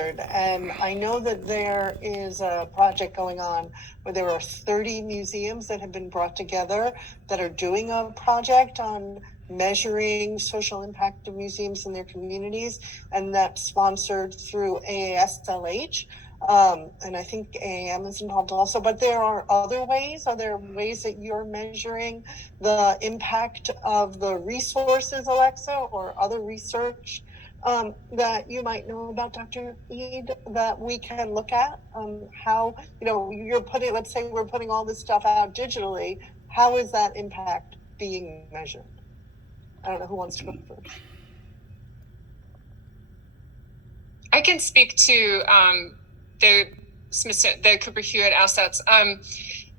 And I know that there is a project going on where there are 30 museums that have been brought together that are doing a project on measuring social impact of museums in their communities, and that's sponsored through AASLH. And I think AAM is involved also, but there are other ways. Are there ways that you're measuring the impact of the resources, Alexa, or other research that you might know about, Dr. Eid, that we can look at? How, you're putting, let's say we're putting all this stuff out digitally, how is that impact being measured? I don't know who wants to go first. I can speak to the Cooper Hewitt assets.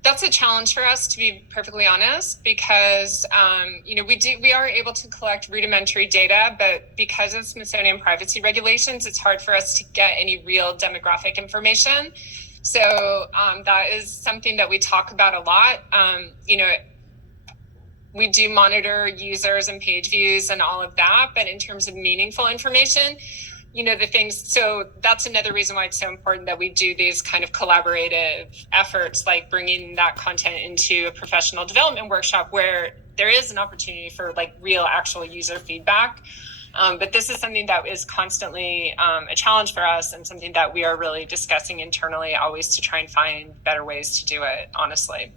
That's a challenge for us, to be perfectly honest, because we are able to collect rudimentary data, but because of Smithsonian privacy regulations, it's hard for us to get any real demographic information. So that is something that we talk about a lot. We do monitor users and page views and all of that, but in terms of meaningful information, so that's another reason why it's so important that we do these kind of collaborative efforts, like bringing that content into a professional development workshop where there is an opportunity for like real actual user feedback. But this is something that is constantly a challenge for us, and something that we are really discussing internally always to try and find better ways to do it, honestly.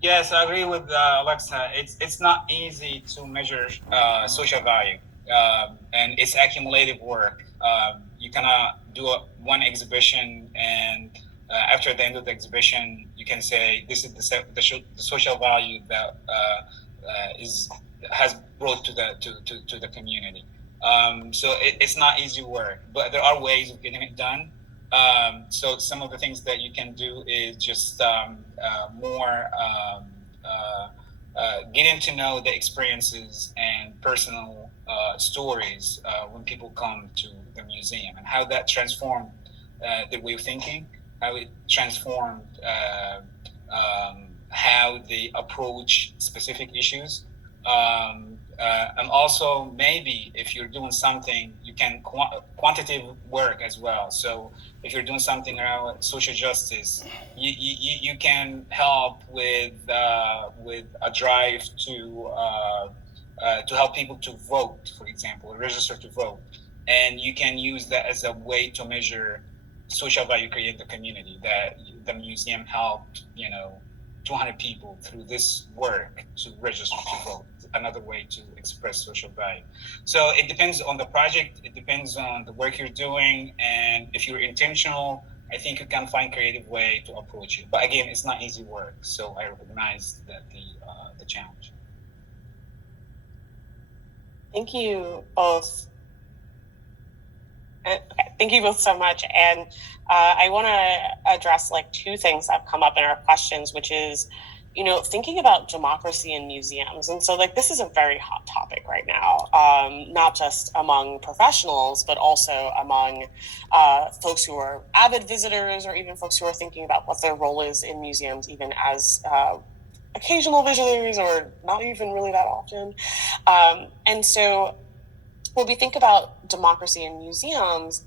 Yes, I agree with Alexa. It's not easy to measure social value, and it's accumulative work. You cannot do one exhibition and after the end of the exhibition, you can say this is the social value that has brought to the community. So it's not easy work, but there are ways of getting it done. So some of the things that you can do is just more getting to know the experiences and personal stories when people come to the museum, and how that transformed their way of thinking, how it transformed how they approach specific issues. And also, maybe if you're doing something, you can quantitative work as well. So if you're doing something around social justice, you can help with a drive to help people to vote, for example, register to vote, and you can use that as a way to measure social value created in the community. That the museum helped 200 people through this work to register to vote. Another way to express social value. So it depends on the project, it depends on the work you're doing, and if you're intentional, I think you can find creative way to approach it. But again, it's not easy work, so I recognize that the challenge. Thank you both. Thank you both so much. And I want to address like two things that have come up in our questions, which is, thinking about democracy in museums. And so like, this is a very hot topic right now, not just among professionals, but also among folks who are avid visitors, or even folks who are thinking about what their role is in museums, even as occasional visitors, or not even really that often. And so when we think about democracy in museums,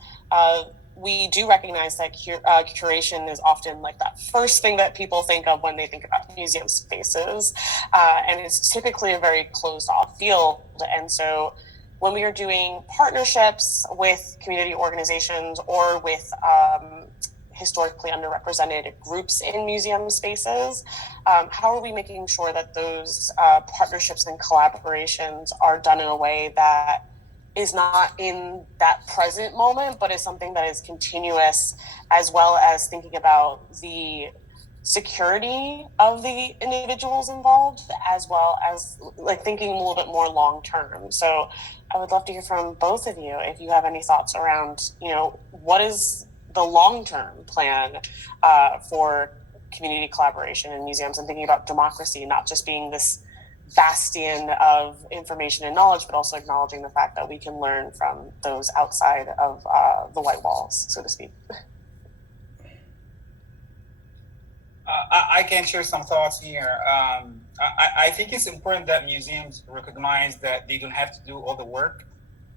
we do recognize that curation is often like that first thing that people think of when they think about museum spaces. And it's typically a very closed off field. And so when we are doing partnerships with community organizations or with historically underrepresented groups in museum spaces, how are we making sure that those partnerships and collaborations are done in a way that is not in that present moment, but is something that is continuous, as well as thinking about the security of the individuals involved, as well as like thinking a little bit more long term. So I would love to hear from both of you if you have any thoughts around, what is the long-term plan for community collaboration in museums, and thinking about democracy not just being this bastion of information and knowledge, but also acknowledging the fact that we can learn from those outside of the white walls, so to speak. I can share some thoughts here. I think it's important that museums recognize that they don't have to do all the work.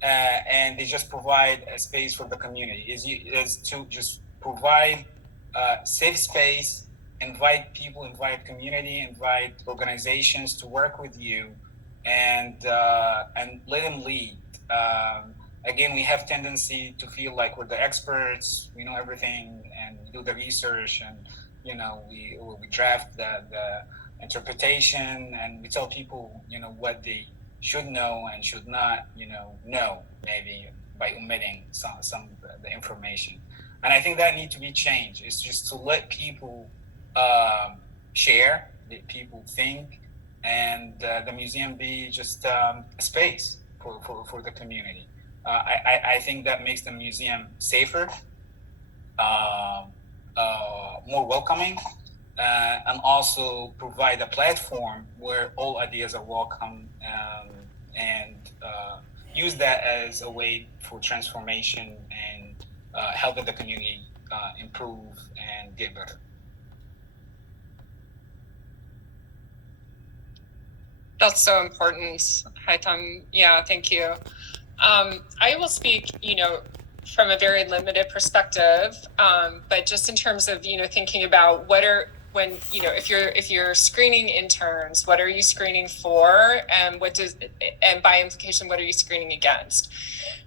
and they just provide a space for the community. Is to just provide safe space, invite people, invite community, invite organizations to work with you, and let them lead. Again, we have tendency to feel like we're the experts, we know everything, and we do the research, and we draft the interpretation, and we tell people what they should know and should not know, maybe by omitting some of the information. And I think that needs to be changed. It's just to let people share, let people think, and the museum be just a space for the community. I think that makes the museum safer, more welcoming, and also provide a platform where all ideas are welcome, and use that as a way for transformation and helping the community improve and get better. That's so important, Haitham. Yeah, thank you. I will speak, from a very limited perspective, but just in terms of, thinking about if you're screening interns, what are you screening for, and by implication, what are you screening against?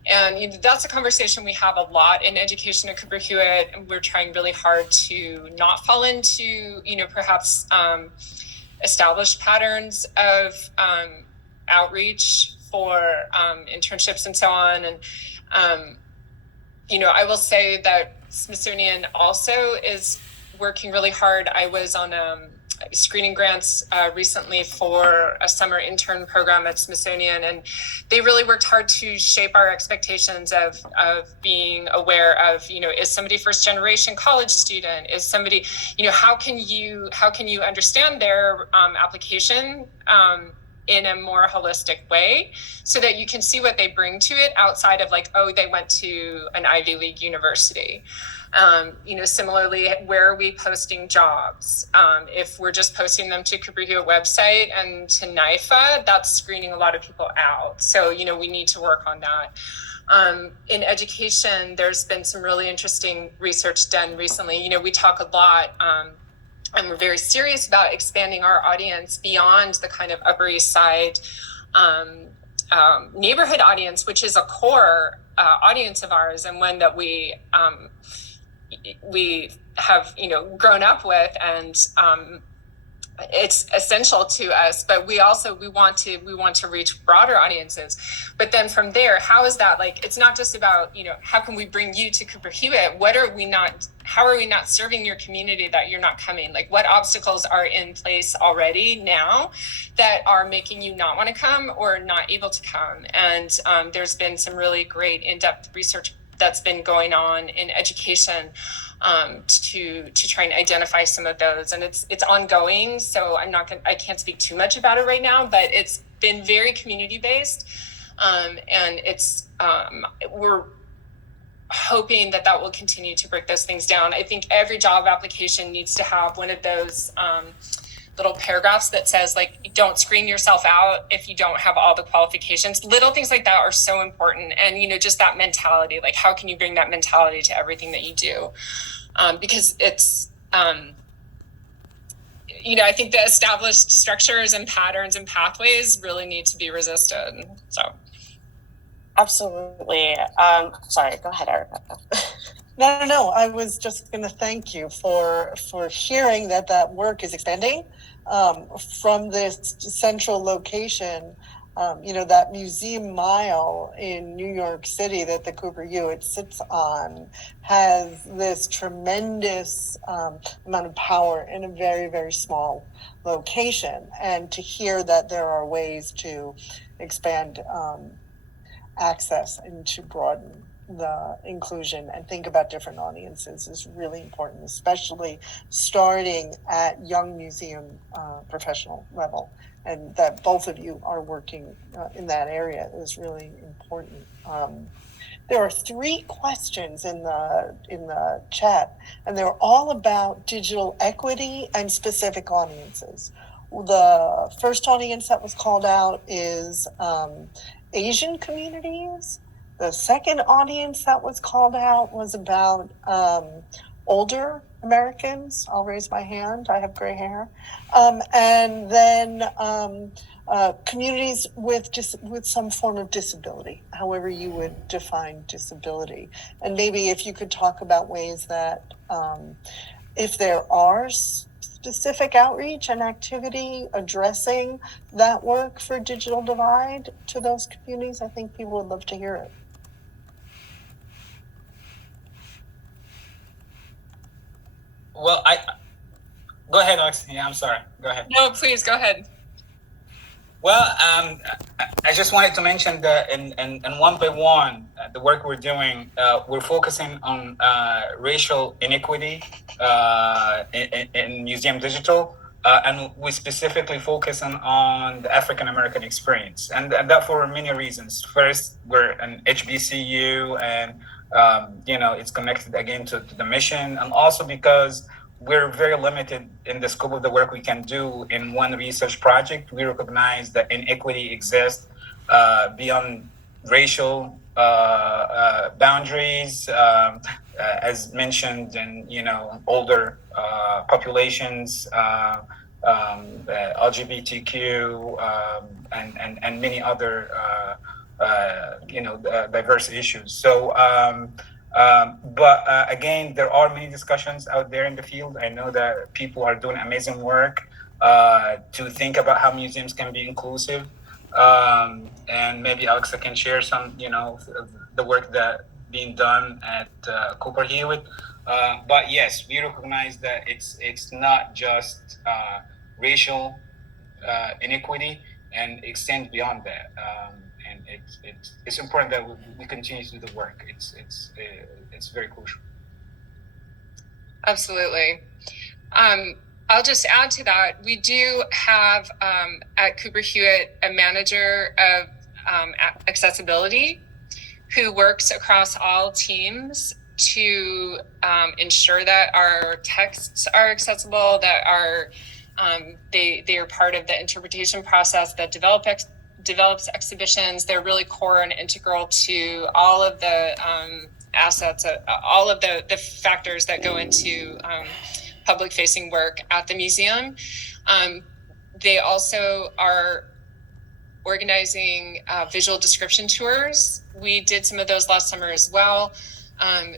And that's a conversation we have a lot in education at Cooper Hewitt, and we're trying really hard to not fall into, perhaps established patterns of outreach for internships and so on. And I will say that Smithsonian also is working really hard. I was on screening grants recently for a summer intern program at Smithsonian, and they really worked hard to shape our expectations of being aware of, is somebody first generation college student, is somebody, how can you understand their application in a more holistic way, so that you can see what they bring to it outside of they went to an Ivy League university. Similarly, where are we posting jobs? If we're just posting them to Cooper Hewitt website and to NYFA, that's screening a lot of people out. So, we need to work on that. In education, there's been some really interesting research done recently. We talk a lot, and we're very serious about expanding our audience beyond the kind of Upper East Side neighborhood audience, which is a core audience of ours, and one that we have grown up with, and it's essential to us. But we want to reach broader audiences. But then from there, how is that it's not just about how can we bring you to Cooper Hewitt? How are we not serving your community that you're not coming? What obstacles are in place already now that are making you not want to come or not able to come? And there's been some really great in-depth research that's been going on in education to try and identify some of those, and it's ongoing. So I can't speak too much about it right now, but it's been very community based, and it's we're hoping that will continue to break those things down. I think every job application needs to have one of those little paragraphs that says don't screen yourself out if you don't have all the qualifications. Little things like that are so important. And just that mentality, how can you bring that mentality to everything that you do? Because it's I think the established structures and patterns and pathways really need to be resisted. So absolutely. Sorry, go ahead, Erica. No. I was just going to thank you for sharing that work is expanding from this central location. That museum mile in New York City that the Cooper Hewitt sits on has this tremendous amount of power in a very, very small location. And to hear that there are ways to expand access and to broaden the inclusion and think about different audiences is really important, especially starting at young museum professional level. And that both of you are working in that area is really important. There are 3 questions in the chat, and they're all about digital equity and specific audiences. The first audience that was called out is Asian communities. The second audience that was called out was about older Americans. I'll raise my hand. I have gray hair. And then communities with some form of disability, however you would define disability. And maybe if you could talk about ways that if there are specific outreach and activity addressing that work for Digital Divide to those communities, I think people would love to hear it. Well, go ahead, Alex. Yeah, I'm sorry. Go ahead. No, please go ahead. Well, I just wanted to mention that in one by one, the work we're doing, we're focusing on racial inequity in Museum Digital, and we specifically focus on the African American experience, and that for many reasons. First, we're an HBCU, and it's connected again to the mission, and also because we're very limited in the scope of the work we can do in one research project. We recognize that inequity exists beyond racial boundaries, as mentioned in older populations, LGBTQ, and many other diverse issues. So. But again, there are many discussions out there in the field. I know that people are doing amazing work to think about how museums can be inclusive. And maybe Alexa can share some, the work that being done at Cooper Hewitt. But yes, we recognize that it's not just racial inequity, and extends beyond that. And it's important that we continue to do the work. It's very crucial. Absolutely. I'll just add to that. We do have at Cooper Hewitt a manager of accessibility who works across all teams to ensure that our texts are accessible, that they are part of the interpretation process that develops exhibitions. They're really core and integral to all of the assets, all of the factors that go into public facing work at the museum. They also are organizing visual description tours. We did some of those last summer as well.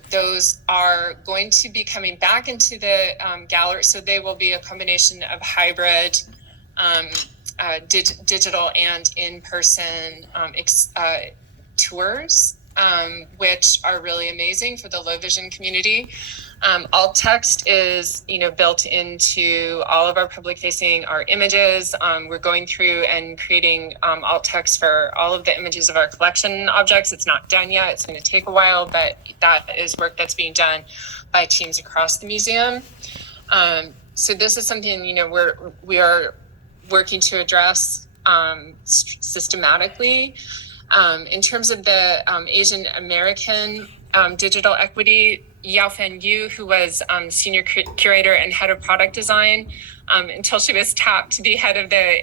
Those are going to be coming back into the gallery. So they will be a combination of hybrid digital and in-person tours, which are really amazing for the low vision community. Alt text is, built into all of our public facing, our images. We're going through and creating alt text for all of the images of our collection objects. It's not done yet. It's going to take a while, but that is work that's being done by teams across the museum. So this is something, we are working to address systematically. In terms of the Asian American digital equity, Yaofan Yu, who was senior curator and head of product design until she was tapped to be head of the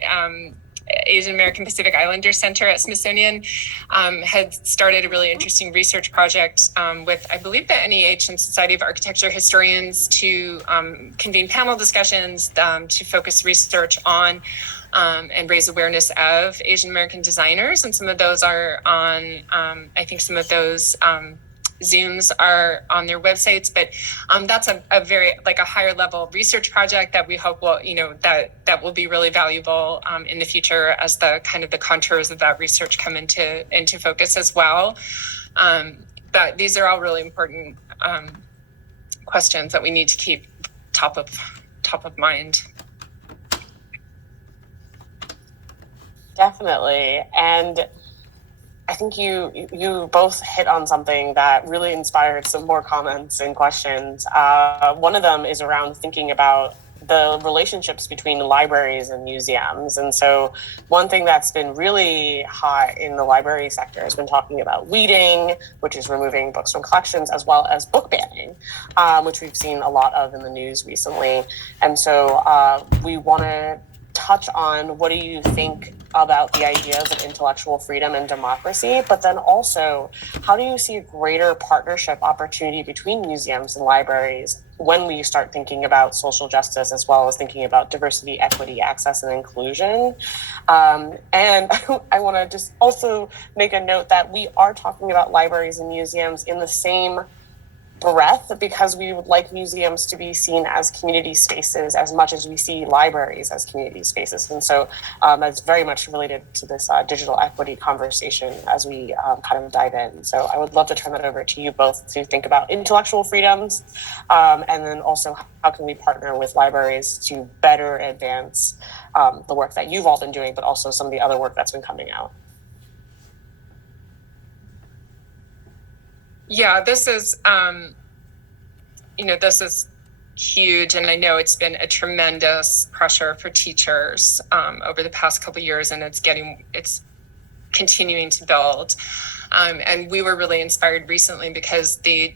Asian American Pacific Islander Center at Smithsonian, had started a really interesting research project with, I believe, the NEH and Society of Architecture Historians to convene panel discussions to focus research on and raise awareness of Asian American designers. And some of those are on, I think some of those Zooms are on their websites, but that's a very a higher level research project that we hope will, that will be really valuable in the future as the kind of the contours of that research come into focus as well. But these are all really important questions that we need to keep top of mind. Definitely. And I think you both hit on something that really inspired some more comments and questions. One of them is around thinking about the relationships between libraries and museums. And so one thing that's been really hot in the library sector has been talking about weeding, which is removing books from collections, as well as book banning, which we've seen a lot of in the news recently. And so we want to touch on what do you think about the ideas of intellectual freedom and democracy, but then also how do you see a greater partnership opportunity between museums and libraries when we start thinking about social justice as well as thinking about diversity, equity, access, and inclusion. And I want to just also make a note that we are talking about libraries and museums in the same breadth because we would like museums to be seen as community spaces as much as we see libraries as community spaces. And so that's very much related to this digital equity conversation as we kind of dive in. So I would love to turn that over to you both to think about intellectual freedoms and then also how can we partner with libraries to better advance the work that you've all been doing, but also some of the other work that's been coming out. Yeah, this is, this is huge. And I know it's been a tremendous pressure for teachers over the past couple of years, and it's continuing to build. And we were really inspired recently because the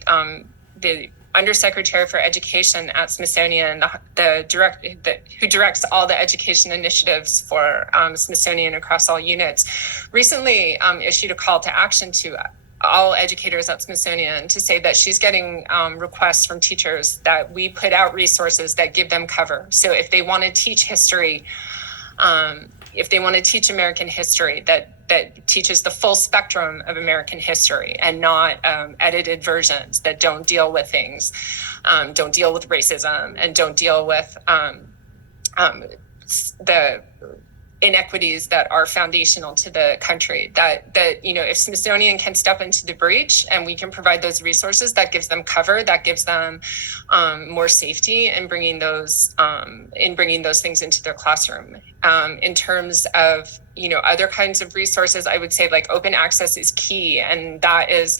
Undersecretary for Education at Smithsonian, who directs all the education initiatives for Smithsonian across all units, recently issued a call to action to all educators at Smithsonian to say that she's getting requests from teachers that we put out resources that give them cover. So if they want to teach history, if they want to teach American history, that teaches the full spectrum of American history and not edited versions that don't deal with things, don't deal with racism, and don't deal with the inequities that are foundational to the country, that if Smithsonian can step into the breach and we can provide those resources, that gives them cover, that gives them more safety in bringing those things into their classroom. In terms of other kinds of resources, I would say like open access is key, and that is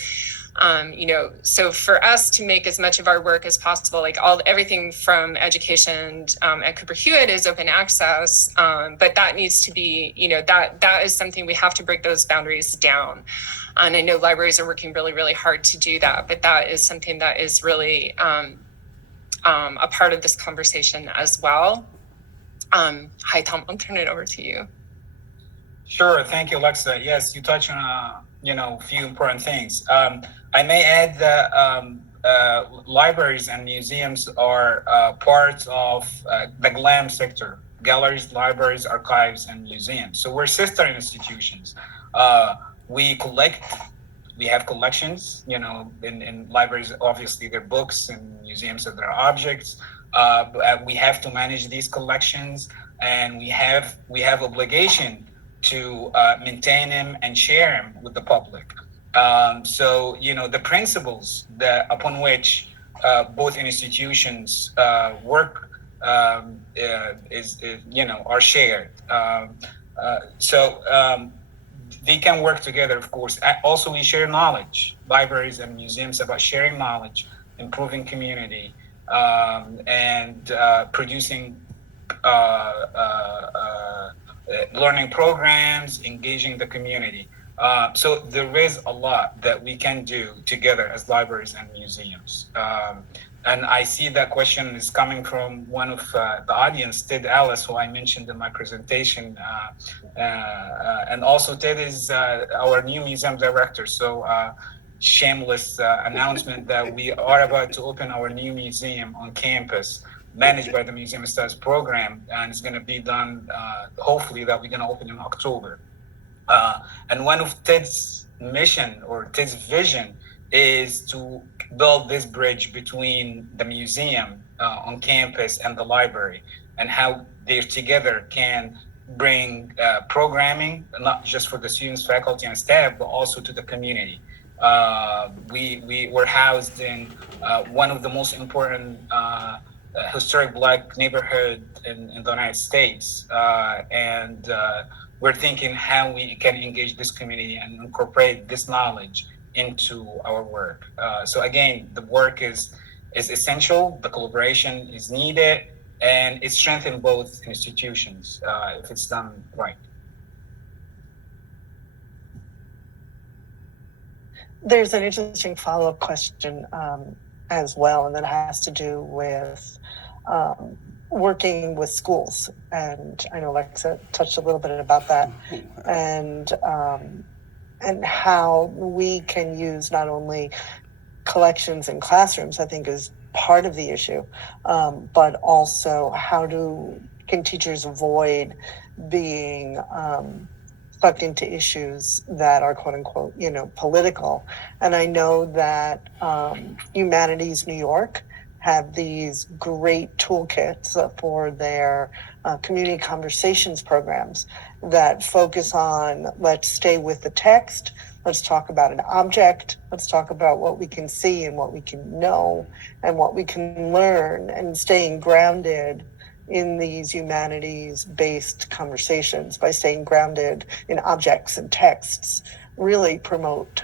so for us to make as much of our work as possible, like everything from education at Cooper Hewitt is open access, but that needs to be, that is something we have to break those boundaries down. And I know libraries are working really, really hard to do that, but that is something that is really a part of this conversation as well. Hi, Tom, I'll turn it over to you. Sure, thank you, Alexa. Yes, you touched on a few important things. I may add that libraries and museums are part of the GLAM sector: galleries, libraries, archives, and museums. So we're sister institutions. We have collections. In libraries, obviously, they're books, and museums are their objects. We have to manage these collections, and we have obligation to maintain them and share them with the public. So the principles upon which both institutions work are shared. So they can work together, of course. Also, we share knowledge, libraries and museums, about sharing knowledge, improving community, and producing learning programs, engaging the community. So there is a lot that we can do together as libraries and museums. And I see that question is coming from one of the audience, Ted Ellis, who I mentioned in my presentation. And also Ted is our new museum director. So shameless announcement that we are about to open our new museum on campus, managed by the Museum Studies program, and it's going to be done, hopefully that we're going to open in October. And one of Ted's mission or Ted's vision is to build this bridge between the museum on campus and the library, and how they together can bring programming, not just for the students, faculty, and staff, but also to the community. We were housed in one of the most important historic Black neighborhood in the United States, and we're thinking how we can engage this community and incorporate this knowledge into our work. So again, the work is essential, the collaboration is needed, and it strengthens both institutions if it's done right. There's an interesting follow-up question as well, and that has to do with working with schools, and I know Alexa touched a little bit about that, and how we can use not only collections in classrooms, I think is part of the issue, but also can teachers avoid being sucked into issues that are quote unquote, political. And I know that Humanities New York have these great toolkits for their community conversations programs that focus on, let's stay with the text, let's talk about an object, let's talk about what we can see and what we can know and what we can learn, and staying grounded in these humanities-based conversations by staying grounded in objects and texts, really promote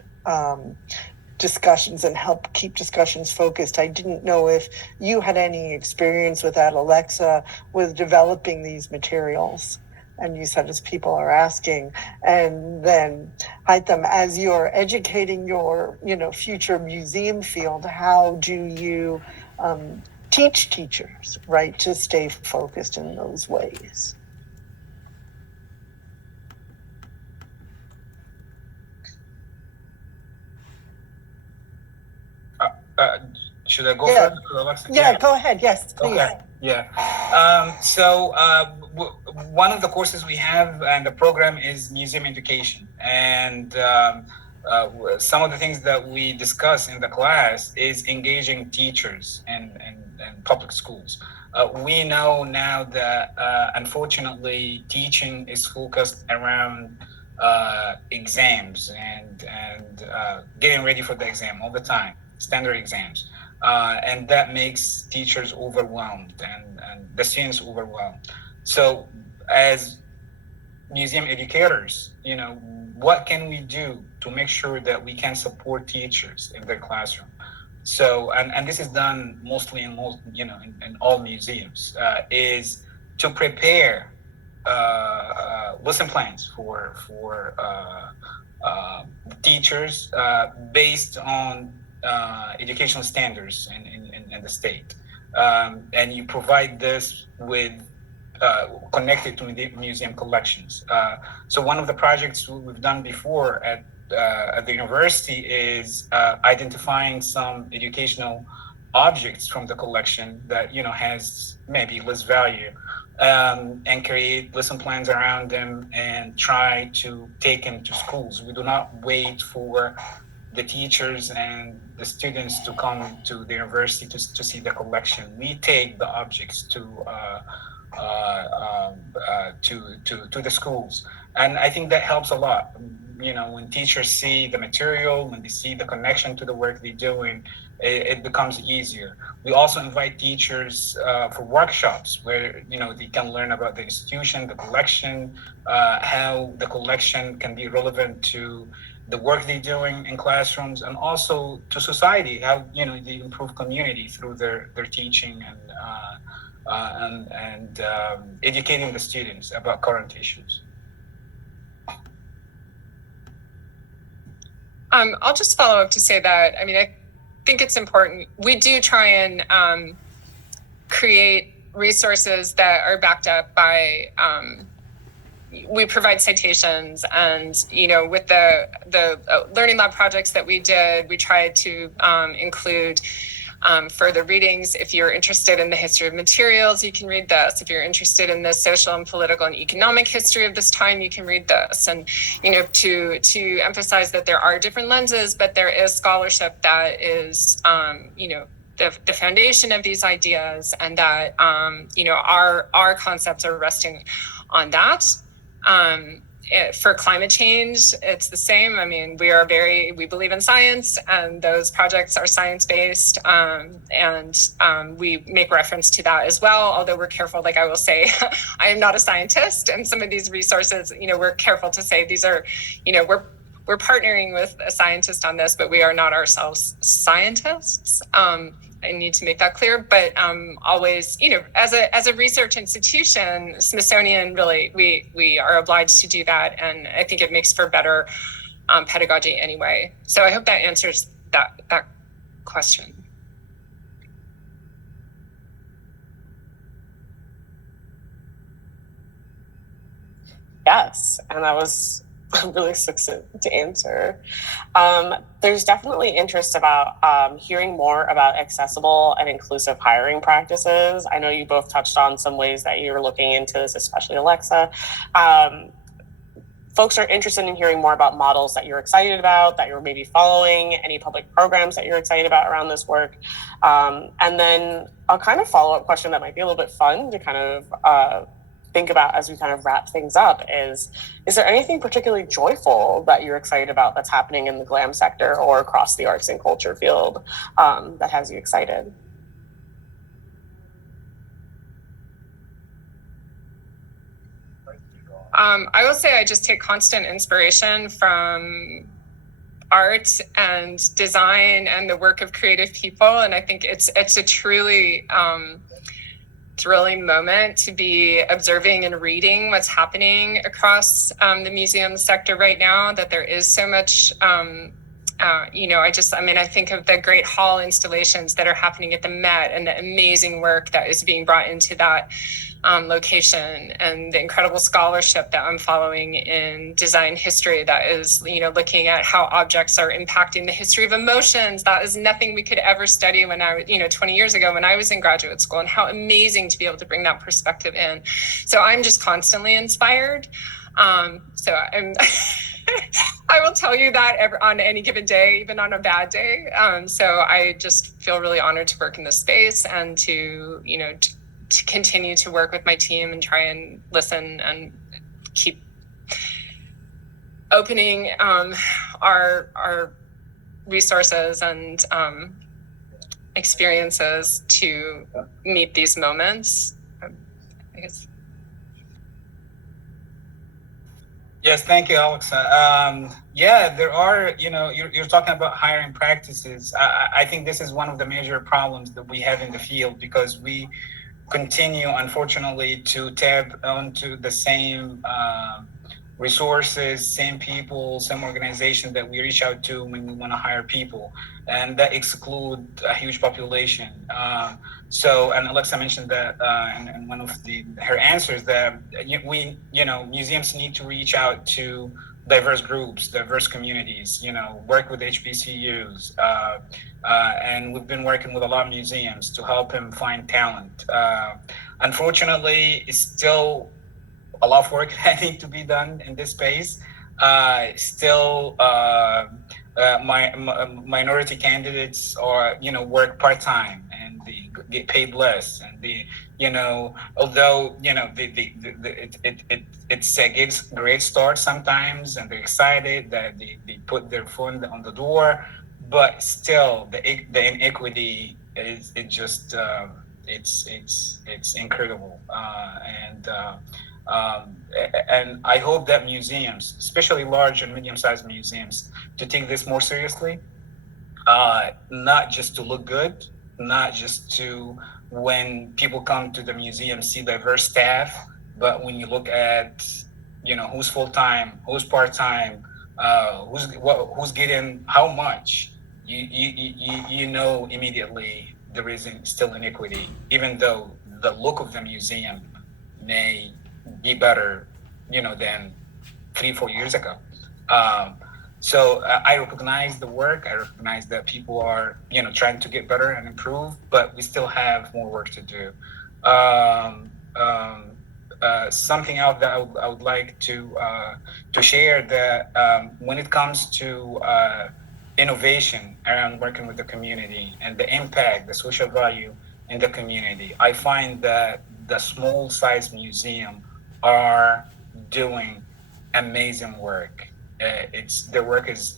discussions and help keep discussions focused. I didn't know if you had any experience with that, Alexa, with developing these materials. And you said as people are asking, and then Haitham, as you're educating your, future museum field, how do you teach teachers, right, to stay focused in those ways? Should I go Yeah. first, Alexa? Yeah, go ahead. Yes, please. Okay. Yeah. One of the courses we have and the program is museum education, and some of the things that we discuss in the class is engaging teachers and public schools. We know now that unfortunately teaching is focused around exams and getting ready for the exam all the time, standard exams. And that makes teachers overwhelmed and the students overwhelmed. So as museum educators, what can we do to make sure that we can support teachers in their classroom? So, and this is done mostly in all museums, is to prepare lesson plans for teachers based on educational standards in the state, and you provide this with connected to the museum collections. So one of the projects we've done before at the university is identifying some educational objects from the collection that has maybe less value, and create lesson plans around them and try to take them to schools. We do not wait for the teachers and the students to come to the university to see the collection. We take the objects to the schools, and I think that helps a lot. When teachers see the material, when they see the connection to the work they're doing, it becomes easier. We also invite teachers for workshops where they can learn about the institution, the collection, how the collection can be relevant to the work they're doing in classrooms, and also to society, how they improve community through their teaching and educating the students about current issues. I'll just follow up to say that, I think it's important. We do try and create resources that are backed up by, we provide citations, and, with the Learning Lab projects that we did, we tried to include further readings. If you're interested in the history of materials, you can read this. If you're interested in the social and political and economic history of this time, you can read this. And, to emphasize that there are different lenses, but there is scholarship that is, the foundation of these ideas, and that, our concepts are resting on that. For climate change, it's the same. We believe in science, and those projects are science-based, and we make reference to that as well, although we're careful. Like I will say, I am not a scientist, and some of these resources, we're careful to say these are, we're partnering with a scientist on this, but we are not ourselves scientists. I need to make that clear, but always, as a research institution, Smithsonian, really, we are obliged to do that, and I think it makes for better pedagogy anyway. So I hope that answers that question. Yes, and that was really succinct to answer. There's definitely interest about hearing more about accessible and inclusive hiring practices. I know you both touched on some ways that you're looking into this, especially Alexa. Folks are interested in hearing more about models that you're excited about, that you're maybe following, any public programs that you're excited about around this work. And then a kind of follow-up question that might be a little bit fun to kind of think about as we kind of wrap things up is there anything particularly joyful that you're excited about that's happening in the GLAM sector or across the arts and culture field that has you excited? I will say I just take constant inspiration from art and design and the work of creative people. And I think it's a truly thrilling moment to be observing and reading what's happening across the museum sector right now, that there is so much, I think of the great hall installations that are happening at the Met and the amazing work that is being brought into that location, and the incredible scholarship that I'm following in design history that is, looking at how objects are impacting the history of emotions. That is nothing we could ever study when 20 years ago when I was in graduate school, and how amazing to be able to bring that perspective in. So I'm just constantly inspired. So I'm I will tell you that on any given day, even on a bad day. So I just feel really honored to work in this space and to continue to work with my team and try and listen and keep opening our resources and experiences to meet these moments. I guess. Yes, thank you, Alexa. There are, you're talking about hiring practices. I think this is one of the major problems that we have in the field, because we continue, unfortunately, to tap onto the same resources, same people, same organization that we reach out to when we want to hire people, and that exclude a huge population. And Alexa mentioned that in one of her answers, that museums need to reach out to diverse groups, diverse communities, work with HBCUs. And we've been working with a lot of museums to help them find talent. Unfortunately, it's still a lot of work that needs to be done in this space. Minority candidates work part-time and they get paid less, and although it gives great start sometimes, and they're excited that they put their foot on the door, but still the inequity is it's incredible, and I hope that museums, especially large and medium-sized museums, to take this more seriously, not just to look good, not just to, when people come to the museum, see diverse staff, but when you look at, who's full-time, who's part-time, who's getting how much, you know immediately there is still inequity, even though the look of the museum may be better, than 3-4 years ago. So I recognize the work. I recognize that people are, trying to get better and improve, but we still have more work to do. Something else that I would like to share, that when it comes to innovation around working with the community and the impact, the social value in the community, I find that the small size museum are doing amazing work. Their work is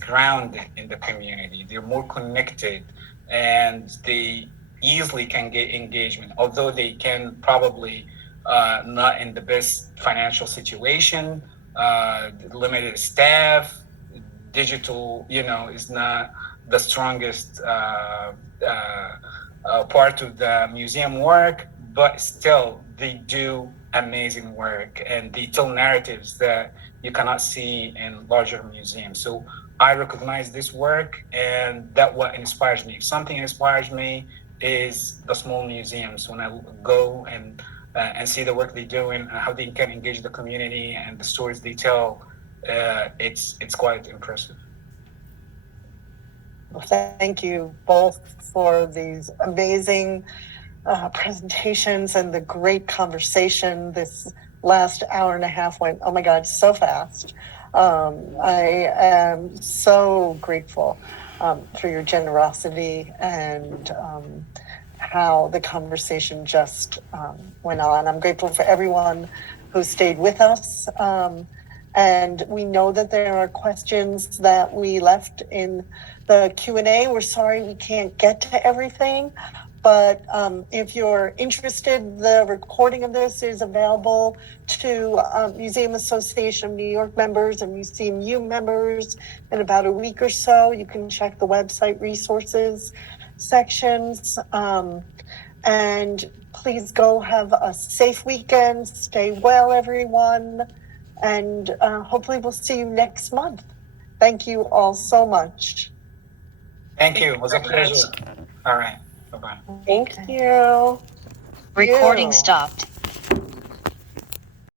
grounded in the community. They're more connected, and they easily can get engagement, although they can probably not in the best financial situation, limited staff, digital, is not the strongest part of the museum work, but still they do amazing work, and they tell narratives that you cannot see in larger museums. So I recognize this work, and that's what inspires me. If something inspires me, is the small museums. When I go and and see the work they do and how they can engage the community and the stories they tell, it's quite impressive. Well, thank you both for these amazing presentations and the great conversation. This last hour and a half went, oh my God, so fast. I am so grateful for your generosity and how the conversation just went on. I'm grateful for everyone who stayed with us. And we know that there are questions that we left in the Q&A. We're sorry we can't get to everything, but if you're interested, the recording of this is available to Museum Association of New York members and Museum U members in about a week or so. You can check the website resources sections. And please go have a safe weekend. Stay well, everyone. And hopefully we'll see you next month. Thank you all so much. Thank you. It was a pleasure. All right. Bye-bye. Thank you. Recording stopped.